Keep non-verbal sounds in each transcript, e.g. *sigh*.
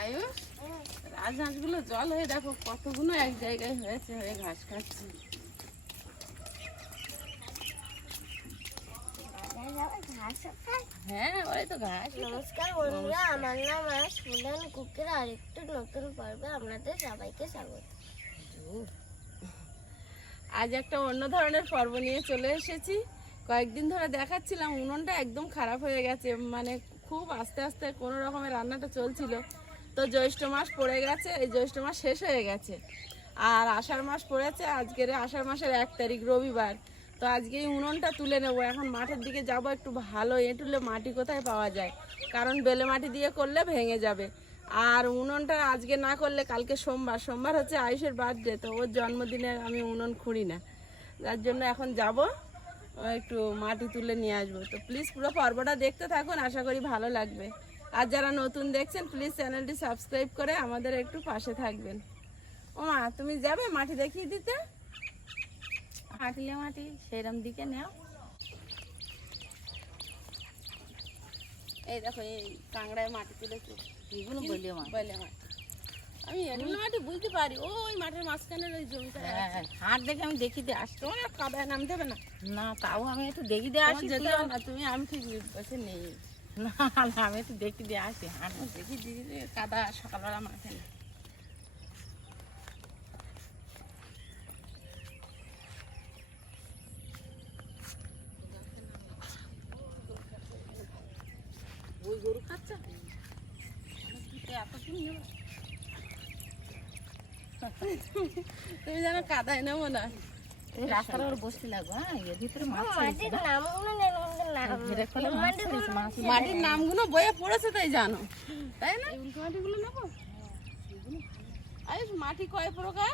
আয়ুষ রাজহাঁসগুলো জল হয়ে দেখো কতগুলো এক জায়গায় হয়েছে হয়ে ঘাস খাচ্ছে। হ্যাঁ ওই তো ঘাস। নমস্কার বন্ধুরা আমার নাম আয়াস ফুলান কুকের। আরেকটু নতুন পর্বে আপনাদের সবাইকে স্বাগত। আজ একটা অন্য ধরনের পর্ব নিয়ে চলে এসেছি। কয়েকদিন ধরে দেখাচ্ছিলাম উনুনটা একদম খারাপ হয়ে গেছে। মানে খুব আস্তে আস্তে কোনো রকমের রান্নাটা চলছিল। তো জ্যৈষ্ঠ মাস পড়ে গেছে, এই জ্যৈষ্ঠ মাস শেষ হয়ে গেছে। আর আষাঢ় মাস পড়েছে, আজকের আষাঢ় মাসের এক তারিখ রবিবার। তো আজকে এই উনুনটা তুলে নেব, এখন মাঠের দিকে যাব একটু ভালো এঁটুলে মাটি কোথায় পাওয়া যায়? কারণ বেলে মাটি দিয়ে করলে ভেঙে যাবে। আর উনুনটা আজকে না করলে কালকে সোমবার সোমবার হচ্ছে আয়ুষের বার্থডে তো ওর জন্মদিনে আমি উনুন খুঁড়ি না। যার জন্য এখন যাব, একটু মাটি তুলে নিয়ে আসব। তো প্লিজ পুরো পর্বটা দেখতে থাকুন, আশা করি ভালো লাগবে। আর যারা নতুন দেখছেন প্লিজ চ্যানেলটি সাবস্ক্রাইব করে আমাদের একটু পাশে থাকবেন। ও মা তুমি যাবে মাটি দেখিয়ে দিতে? হাঁটলে মাটি সেরম দিকে নেও। এই দেখো এই কাংড়ায় মাটি তুলেছে। এগুলো বলিও মা বলে মাটি? আমি এগুলো মাটি বুঝতে পারি। ওই মাঠের মাঝখানের ওই জমিটা হ্যাঁ হাট দেখে আমি দেখি দিয়ে আসতো আর কাদায় নামতে হবে না। না তাও আমি একটু দেখি দিয়ে আসি না তুমি আমি ঠিক নেই। না না আমি একটু দেখি দিয়ে আসি। হাট দেখি দিদি কাদা সকালবেলা মাঠে নেই ওই গরু খাচ্ছে তুমি জানো কাদায় নেব না রাস্তার ওর বসতে লাগবে হ্যাঁ এর ভিতরে মাছ নাম ঘিরে মাটির নামগুলো বইয়ে পড়েছে তাই জানো। তাই না? মাটিগুলো নেব? আয়ুষ মাটি কয় প্রকার?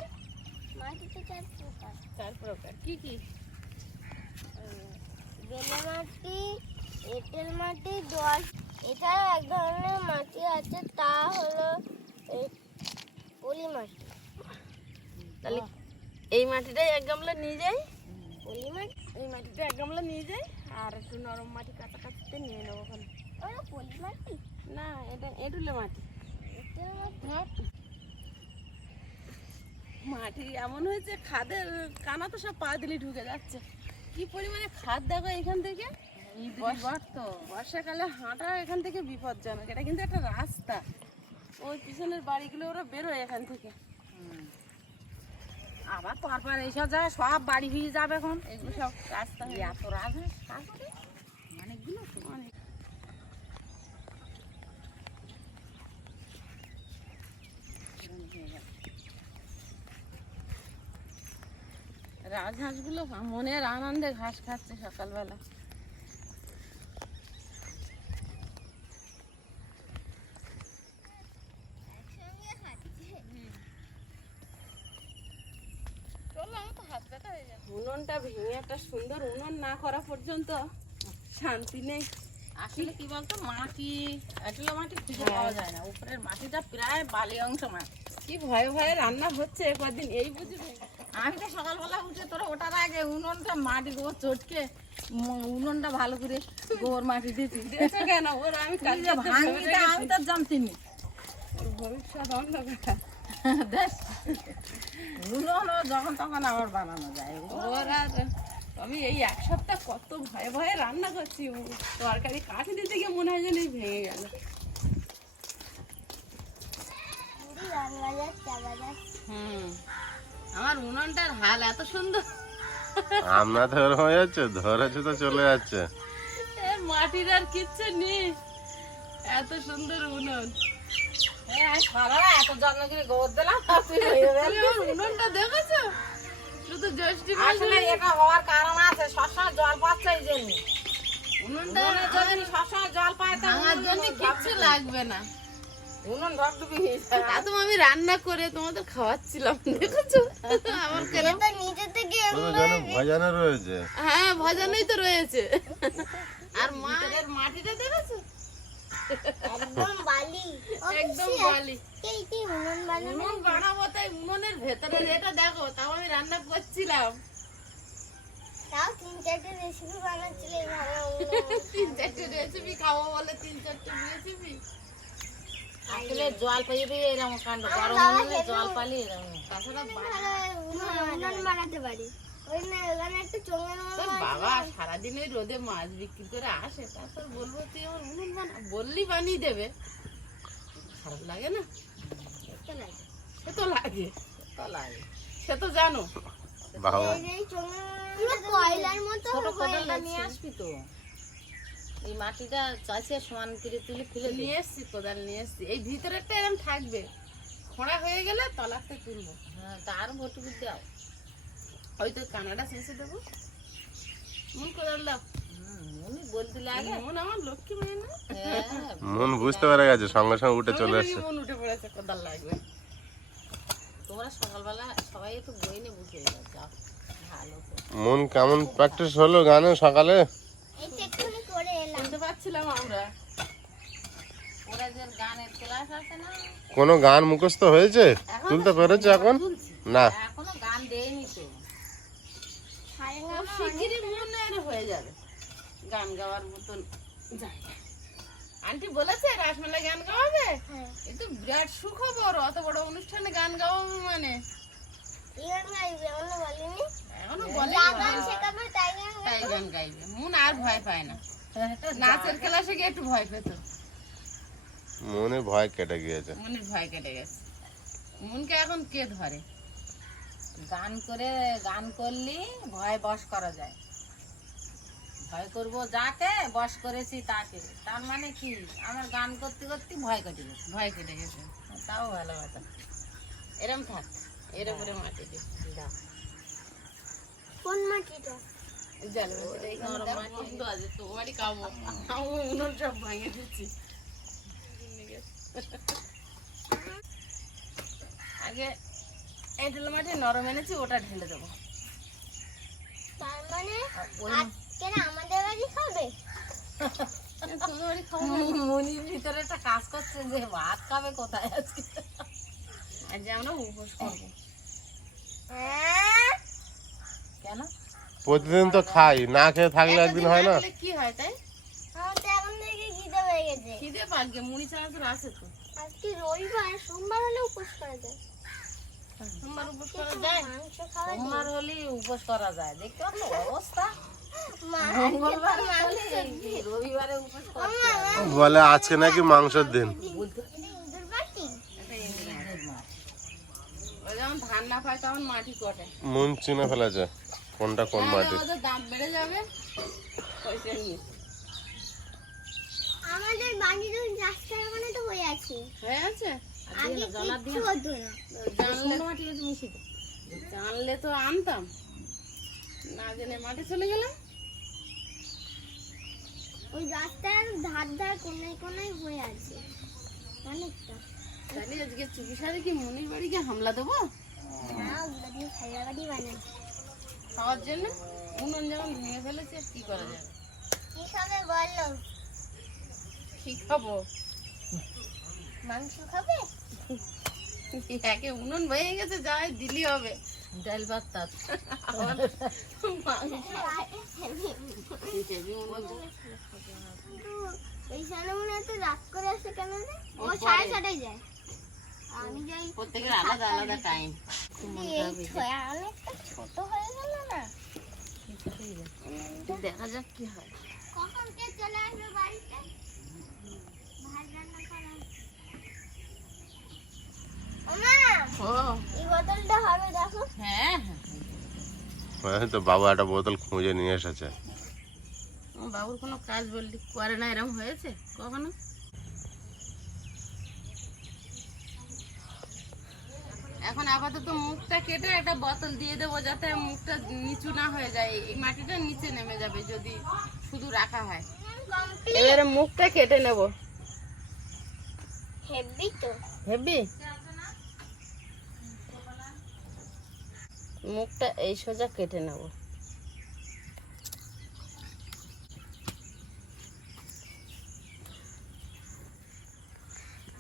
মাটিতে চার প্রকার। চার প্রকার। কি কি? বেলে মাটি এঁটেল মাটি দোয়াশ এছাড়া এক ধরনের মাটি আছে তা হলো পলি মাটি। তাহলে এই মাটিটাই এক গামলা নিয়ে যাই। পলি মাটি। এই মাটিটা এক গামলা নিয়ে যাই। আর একটু নরম মাটি কাঁচা কাঁচিতে নিয়ে নেব ওখানে। পলি মাটি? না এটা এঁটুলে মাটি। মাটি? মাটি। এমন হয়েছে খাদের কানা তো সব পা দিলে ঢুকে যাচ্ছে। কি পরিমাণে খাদ দেখো এখান থেকে? বট তো বর্ষাকালে হাঁটা এখান থেকে বিপজ্জনক। এটা কিন্তু একটা রাস্তা। ওই পিছনের বাড়িগুলো ওরা বেরোয় এখান থেকে। আবার পরপর এইসব জায়গায় সব বাড়ি ফিরে যাবে এখন। এগুলো সব রাস্তা এত রাজহাঁস অনেকগুলো অনেক। রাজহাঁসগুলো মনের আনন্দে ঘাস খাচ্ছে সকালবেলা। উনুনটা ভেঙে একটা সুন্দর উনুন না করা পর্যন্ত শান্তি নেই। আসলে কি বলতো মাটি এটুলো মাটি খুঁজে পাওয়া যায় না। উপরের মাটিটা প্রায় বালি অংশ মাছ কি ভয়ে ভয়ে রান্না হচ্ছে কদিন এই বুঝবে আমি তো সকালবেলা উঠে তোরা ওটার আগে উনুনটা মাটি গোবর চটকে উনুনটা ভালো করে গোবর মাটি দিয়েছি। কেন? ওর আমি ভাঙবি আমি তো জানতিনি। ভবিষ্যৎ অন্ধকার। *laughs* দেখ। উনুন যখন তখন আবার বানানো যায়। ওর আর আমি এই এক সপ্তাহ কত ভয়ে ভয়ে রান্না করছি তরকারি কাঠি দিতে গিয়ে মনে হয় যেন ভেঙে গেল। হুম আমার উনুনটার হাল এত সুন্দর। আমরা ধর হয়ে যাচ্ছে ধরেছে তো চলে যাচ্ছে। এ মাটির আর কিচ্ছু নেই এত সুন্দর উনুন। আমি রান্না করে তোমাদের খাওয়াচ্ছিলাম দেখেছ? আমার থেকে ভজানো রয়েছে। হ্যাঁ ভজানোই তো রয়েছে। আর দেখেছ একদম বালি। একদম বালি। উনুন উনুন বানাবো তাই উনুনের ভেতরে এটা দেখো তাও আমি রান্না করছিলাম। তাও তিন চারটে রেসিপি বানাচ্ছিলে ভালো তিন চারটে রেসিপি খাব বলে তিন চারটে রেসিপি আসলে জল পেয়ে এরকম কাণ্ড গরম জল পালি এরকম। তাছাড়া উনুন বানাতে পারি। ওই না ওখানে একটা চোঙের মতো তোর বাবা সারাদিন ওই রোদে মাছ বিক্রি করে আসে তারপর বলব তুই আমার উনুন বানা বললি বানিয়ে দেবে। খারাপ লাগে না? সে তো লাগে সে তো জানো। বাবা। এই যে এই চোঙের মতো কয়লার মতো ছোট কোদালটা নিয়ে আসবি তো। এই মাটিটা চাষে সমান করে তুলে ফেলে নিয়ে এসছি কোদাল নিয়ে এসছি। এই ভিতরেরটা এরকম থাকবে। খোঁড়া হয়ে গেলে তলাতে তুলবো। হ্যাঁ তার ভটুকি দাও। ওই তো কানাডা শেষে দেবো। মন মন না? হ্যাঁ *laughs* মন বুঝতে পেরে গেছে সঙ্গে সঙ্গে উঠে চলে আসছে মন উঠে পড়েছে কোদাল লাগবে। তোমরা সকালবেলা সবাই একটু বই নিয়ে বসে যাও মন কেমন প্র্যাকটিস হলো গানে সকালে? এই তো এক্ষুনি করে এলাম। শুনতে পাচ্ছিলাম আমরা। ওরা যে গানের ক্লাস আছে না? কোনো গান মুখস্থ হয়েছে? তুলতে পেরেছে এখন? না। এখনও গান দেয়নি তো। শিগগিরই মনের হয়ে যাবে। গান গাওয়ার মতন জায়গা। আন্টি বলেছে রাসমেলা গান গাওয়াবে? বিরাট সুখবর অত বড় অনুষ্ঠানে গান গাওয়াবে মানে। কি গান গাইবে এখনও বলিনি? এখনও বলে যা গান শেখাবে তাই গান গাইবে। তাই গান গাইবে। মন আর ভয় পায় না। নাচের ক্লাসে গিয়ে একটু ভয় পেত? মনে ভয় কেটে গিয়েছে। মনের ভয় কেটে গেছে। মনকে এখন কে ধরে? গান করে গান করলি ভয় বস করা যায়। ভয় করব যাকে বশ করেছি তাকে। তার মানে কি? আমার গান করতে করতে ভয় কেটে গেছে ভয় কেটে গেছে। তাও ভালো কথা। এরম থাক এর উপরে মাটি দিয়ে দাও। কোন মাটিটা? তোমারই খাব আমি উনুন সব ভাঙে দিচ্ছি। আগে এঁটেল মাটি নরম এনেছি ওটা ঢেলে দেবো। তার মানে আজকে আমাদের বাড়ি খাবে তোদের বাড়ি খাব? মনির ভিতরে একটা কাজ করছে যে ভাত খাবে কোথায় আজকে? আমরা উপোস করব। হ্যাঁ? কেন? প্রতিদিন তো খাই না খেয়ে থাকলে একদিন হয় না? কি হয় তাই? খিদে পাকবে মুড়ি ছাড়া তো আছে তো। আজকে রবিবার সোমবার হলে উপোস করা যায়। সোমবার উপোস করা যায়? মাংস খাওয়া যায় সোমবার হলে উপোস করা যায়। দেখতে পাচ্ছ অবস্থা? মা- মঙ্গলবার হলে রবিবারে উপোস করা বলে আজকে নাকি মাংসের দিন। মন চিনে ফেলেছে। কোনটা কোন হ্যাঁ, মাটি? দাম বেড়ে যাবে। পয়সা আমাদের বাড়ির ওই রাস্তার ওখানে তো হয়ে আছে। হয়ে আছে? জানলে তো আনতাম। না জেনে মাঠে চলে গেলাম। ওই রাস্তার ধার ধার কোনায় কোনায় হয়ে আছে। অনেকটা। তাহলে আজকে চুপি সারে কি মনির বাড়িকে হামলা দেবো? খাওয়ার জন্য? উনুন যেমন ভেঙে ফেলেছে কি করা যাবে? কি খাবে বলো? কি খাব? মাংস খাবে? একে উনুন ভেঙে গেছে যাই দিলি হবে। ডাল ভাত তার। আবার *laughs* মাংস। হিসেবে উনুন এই সালে মনে হয় তো রাত করে আসে কেন ও সাড়ে ছটায় যায়। আমি যাই প্রত্যেকের আলাদা আলাদা টাইম ছোট হয়ে গেল না। দেখা যাক কি হয়। কখন কে চলে আসবে বাড়িতে ভাত রান্না করা ওমা ও এই বোতলটা হবে দেখো হ্যাঁ হ্যাঁ ওই তো বাবা একটা বোতল খুঁজে নিয়ে এসেছে। বাবুর কোনো কাজ বললি করে না এরকম হয়েছে কখনো? এখন আপাতত মুখটা কেটে একটা বোতল দিয়ে দেবো যাতে মুখটা নিচু না হয়ে যায়। এই মাটিটা নিচে নেমে যাবে যদি শুধু রাখা হয়। এবারে মুখটা কেটে নেব। হেভি তো। হেবি মুখটা এই সোজা কেটে নেব।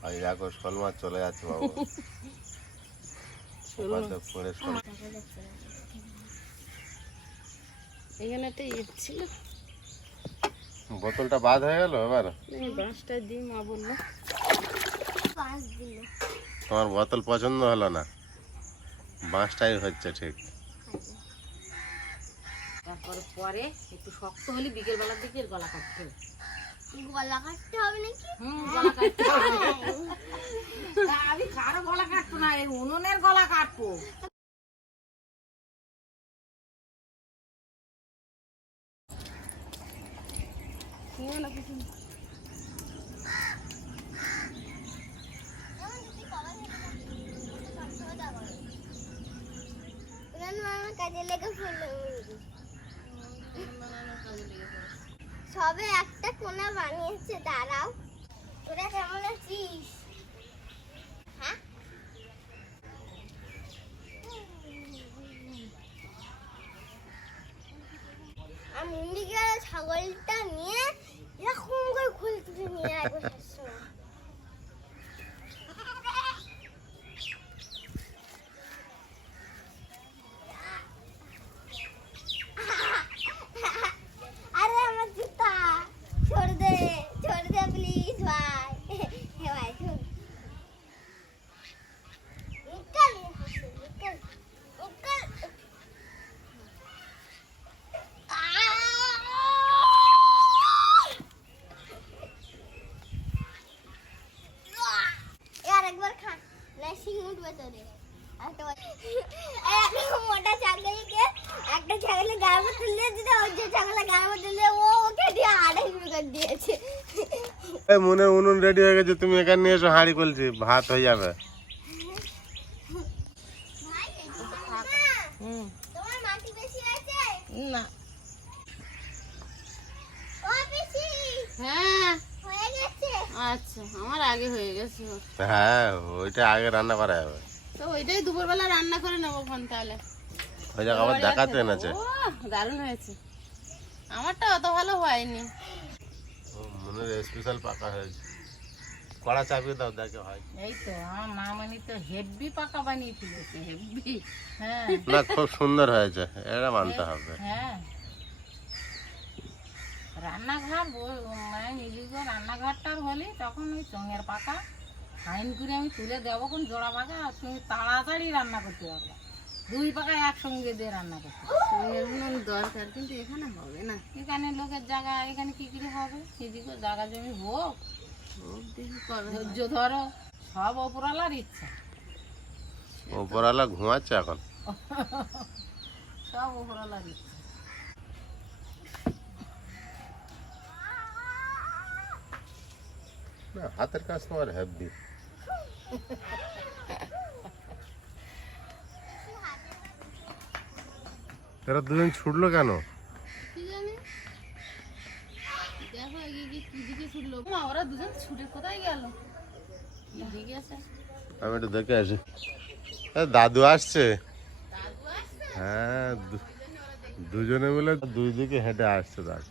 আর দেখো শোল মাছ চলে যাচ্ছে বাবু। *laughs* এখানে একটা ইয়ে ছিল। বোতলটা বাদ হয়ে গেল এবার? বাঁশটা দিই মা বলল। তোমার বোতল পছন্দ হলো না? বাঁশটাই হচ্ছে ঠিক। তারপরে পরে একটু শক্ত হলে বিকেল বেলার দিকে এর গলা কাটতে হবে। গলা কাটতে হবে নাকি? হুম গলা কাটতে হবে। আমি কারও গলা কাটবো না এই উনুনের গলা কাটবো। Yes. মনে উনুন রেডি হয়ে গেছে তুমি এখানে নিয়ে এসো হাঁড়ি করছি ভাত হয়ে যাবে। না। হ্যাঁ। আচ্ছা আমার আগে হয়ে গেছে। হ্যাঁ ওইটা আগে রান্না করা যাবে। তো ওইটাই দুপুরবেলা রান্না করে নেব খান তাহলে। ওই জায়গা আবার দেখাতে এনেছে। দারুণ হয়েছে। আমারটা অত ভালো হয়নি। মনে স্পেশাল পাকা হয়েছে। কড়া চাপিয়ে দাও দেখে হয়। এই তো আমার মামানি তো হেভি পাকা বানিয়ে ফেলেছে হেভি হ্যাঁ। না খুব সুন্দর হয়েছে এটা মানতে হবে। হ্যাঁ। রান্নাঘর মানে নিজেকে রান্নাঘরটার হলে তখন ওই চঙের পাকা ফাইন করে আমি তুলে দেবো কোন জোড়া পাকা আর তুমি তাড়াতাড়ি রান্না করতে পারবে। দুই পাকা একসঙ্গে দিয়ে রান্না করতে পারবে। দরকার কিন্তু এখানে হবে না। এখানে লোকের জায়গা এখানে কি করে হবে? এদিকে জায়গা জমি হোক। ধৈর্য ধরো সব ওপরালার ইচ্ছা। ওপরওয়ালা ঘুমাচ্ছে এখন। সব ওপরালার ইচ্ছা। হাতের কাজ তোমার হেভি এরা দুজন ছুটলো কেন কি জানি দেখো এগিয়ে গিয়ে কি দিকে ছুটলো মা ওরা দুজন ছুটে কোথায় গেল দুজন ছুটলো কেন? আমি একটু দেখে আসি। দাদু আসছে। হ্যাঁ দু- দুজনে মিলে দুই দিকে হেঁটে আসছে দাদু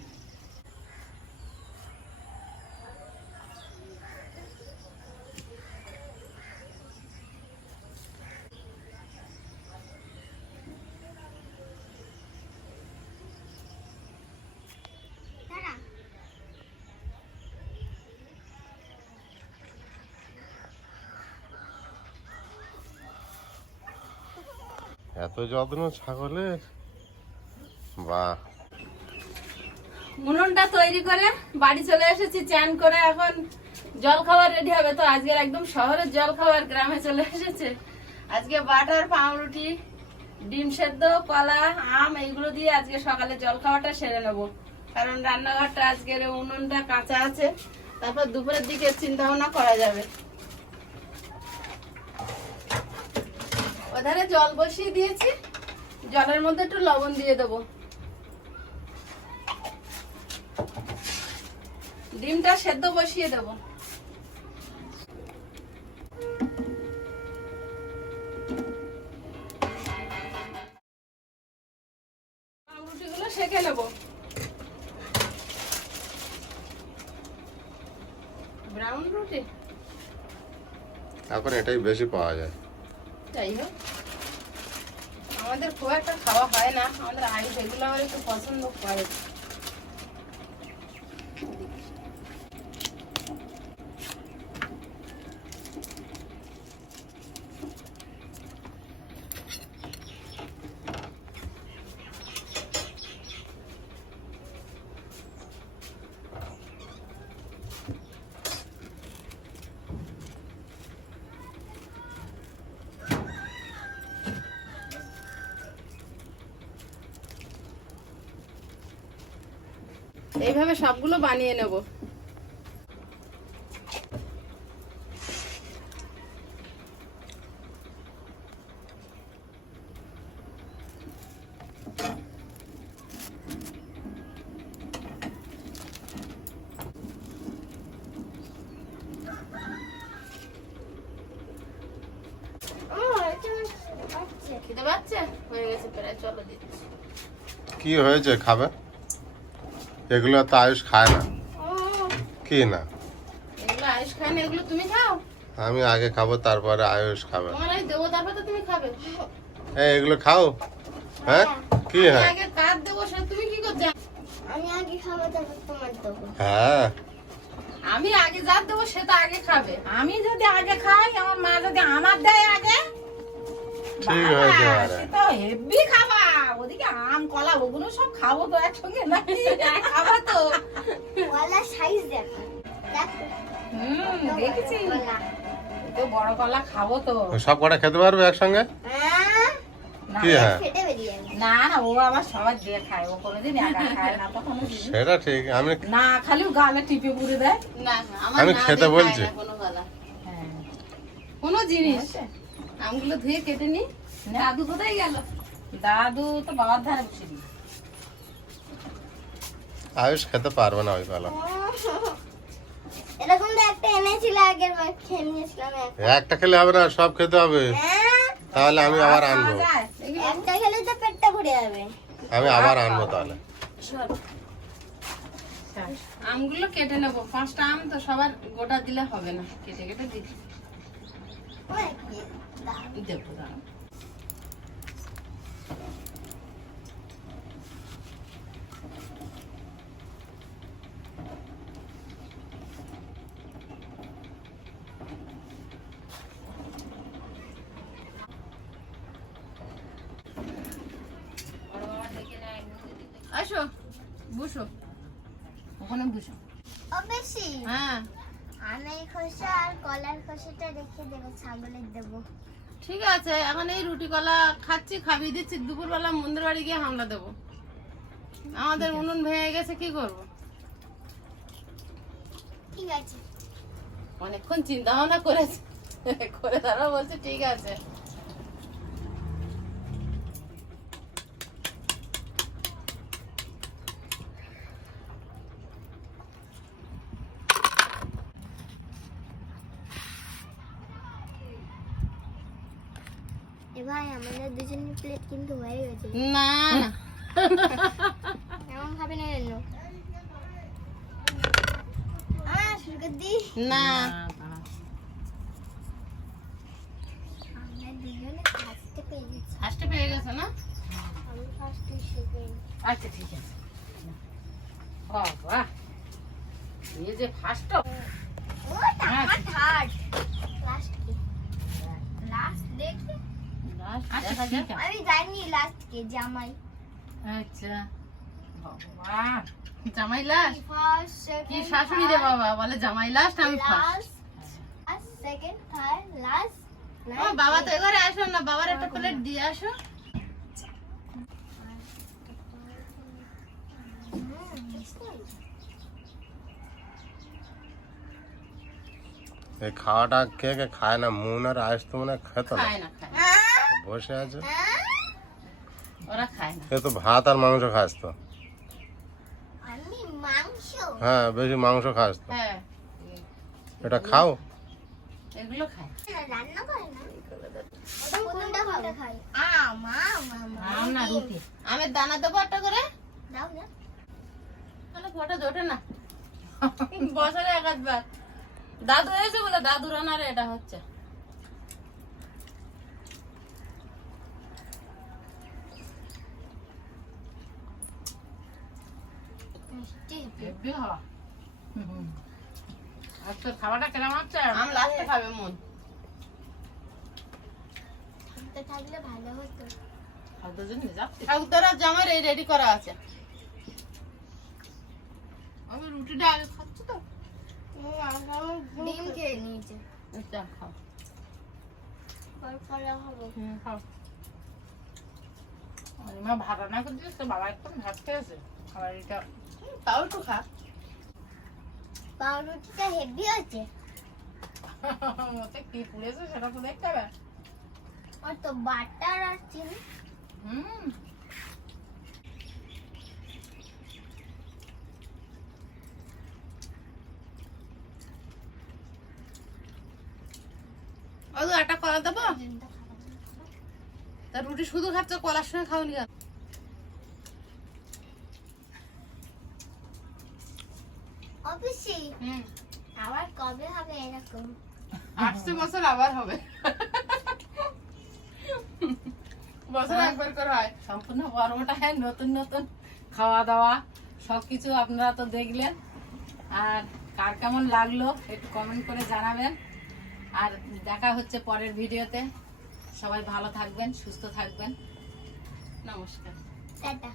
এত যত্ন ছাগলের? বাহ। উনুনটা তৈরি করে বাড়ি চলে এসেছি চ্যান করে এখন জল খাবার রেডি হবে। তো আজকের একদম শহরের জল খাবার গ্রামে চলে এসেছে। আজকে বাটার, পাউরুটি, ডিম সেদ্ধ, কলা, আম, এইগুলো দিয়ে আজকে সকালে জল খাওয়াটা সেরে নেব। কারণ রান্নাঘরটা আজকের উনুনটা কাঁচা আছে। তারপর দুপুরের দিকে চিন্তা ভাবনা করা যাবে। ওধারে জল বসিয়ে দিয়েছি। জলের মধ্যে একটু লবণ দিয়ে দেবো। ডিমটা সেদ্ধ বসিয়ে দেবো। রুটিগুলো সেঁকে নেব। ব্রাউন রুটি? এখন এটাই বেশি পাওয়া যায়। যাই হোক। খুব একটা খাওয়া হয় না। আমাদের আইস এগুলো আমার একটু পছন্দ করে। এইভাবে সবগুলো বানিয়ে নেব। কি হয়েছে খাবে? এগুলো তো আয়ুষ খায় না। কি না? এগুলো আয়ুষ খায় না এগুলো তুমি খাও? আমি আগে খাব তারপরে আয়ুষ খাবে। তোমার আমি দেবো তারপর তো তুমি খাবে এই এগুলো খাও? হ্যাঁ? কি আমি হ্যাঁ? আগে কাজ দেবো সে তুমি কি করছ? আমি আগে খাব তারপর তোমার দেবো। হ্যাঁ। আমি আগে যা দেবো সে তো আগে খাবে। আমি যদি আগে খাই আমার মা যদি আমার দেয় আগে ঠিক হয়েছে মারা সে তো হেভি খাবা ওদিকে আম কলা ওগুলো সব খাব তো একসঙ্গে নাকি? খাবা তো। সাইজ দেখো। হুম দেখেছি। তো বড় কলা খাব তো। সব কটা খেতে পারবে একসঙ্গে? হ্যাঁ? না, হ্যাঁ? না না ও আবার সবার দিয়ে খায়। ও কোনোদিন একা খায় না সেটা ঠিক আমি না খালি গালে টিপে পুড়ে দেয়। না আমি খেতে বলছি। হ্যাঁ। কোনো জিনিস। আমগুলো ধুয়ে কেটে নি। দাদু কোথায় গেল? দাদু তো বাবার ধারে বসে দিই আয়ুষ খেতে পারবে না ওই কলা এরকম তো একটা এনেছিল আগের বার খেয়ে নিয়েছিলাম একটা খেলে হবে না সব খেতে হবে। হ্যাঁ। তাহলে আমি আবার আনব। একটা খেলে তো পেটটা ভরে যাবে। আমি আবার আনব তাহলে। আমগুলো কেটে নেব। পাঁচটা আম তো সবার গোটা দিলে হবে না। কেটে কেটে দিই। ওই কি দাও। দেবো দাঁড়াও। আসো বসো ওখানে বসো ও বেশি হ্যাঁ আমের খোসা আর কলার খোসাটা রেখে দেবো ছাগলের দেবো ঠিক আছে এখন এই রুটি কলা খাচ্ছি খাবিয়ে দিচ্ছি দুপুরবেলা মন্দির বাড়ি গিয়ে হামলা দেবো। আমাদের উনুন ভেঙে গেছে কি করব? ঠিক আছে। অনেকক্ষণ চিন্তা ভাবনা করেছে করে তারা বলছে ঠিক আছে এ ভাই আমাদের দুজনের প্লেট কিন্তু হয়ে গেছে। না না। এমন খাবে না দি না। ফার্স্টে পেয়ে গেছি। আচ্ছা ঠিক আছে। বাবা এই যে ফার্স্ট থার্ড লাস্ট কি লাস্ট দেখি আচ্ছা ঠিক আছে আমি জানি লাস্ট কে জামাই। আচ্ছা বাবা জামাই লাস্ট কি শাশুড়ি রে বাবা? বলে জামাই লাস্ট আমি ফার্স্ট সেকেন্ড থার্ড লাস্ট বাবা তো এবারে আসো না বাবার একটা প্লেট দিয়ে আসো এই খাওয়াটা কে কে খায় না? মুন আর আয়ুষ তো মনে হয় খেত না খায় না। বসে আছে। হ্যাঁ? ওরা খায় না। তো ভাত আর মাংস খাস তো। আমি মাংস। হ্যাঁ বেশি মাংস খাস তো। হ্যাঁ। এটা খাও। এগুলো খায়। রান্না করে না? কোনটা কোনটা খাই রুটি? দানা দেবো একটা করে। দাও না তাহলে ফটো জোটে না। বছরে এক আধবার। দাদু এসে বলে দাদু রান্নার এটা হচ্ছে। খাবারটা কেমন হচ্ছে? আম লাস্টে খাবে মন। থাকলে ভালো হতো আর দুজন নিয়ে যাচ্ছি ঠাকুরদার আর জামাই এই রেডি করা আছে। আমি রুটিটা আগে খাচ্ছি তো। ডিম খেয়ে নিয়েছে। এটা খাও। মা ভাত রান্না করে দিয়েছে বাবা একটু ভাত খেয়েছে। আবার এটা তাও একটু খা। পাউরুটিটা হেভি আছে মতে কি পুড়েছে সেটা তো দেখতে হবে। আর তো বাটার আর চিনি হুম। একটা কলা দেবো? তা রুটি শুধু খাচ্ছ কলার সঙ্গে খাওনি কেন? হুম। আবার কবে হবে এরকম? আটশো বছর আবার হবে। বছর একবার করে হয়। সম্পূর্ণ পর্বটায় নতুন নতুন খাওয়া দাওয়া সব কিছু আপনারা তো দেখলেন। আর কার কেমন লাগল একটু কমেন্ট করে জানাবেন। আর দেখা হচ্ছে পরের ভিডিওতে। সবাই ভালো থাকবেন সুস্থ থাকবেন। নমস্কার। টাটা।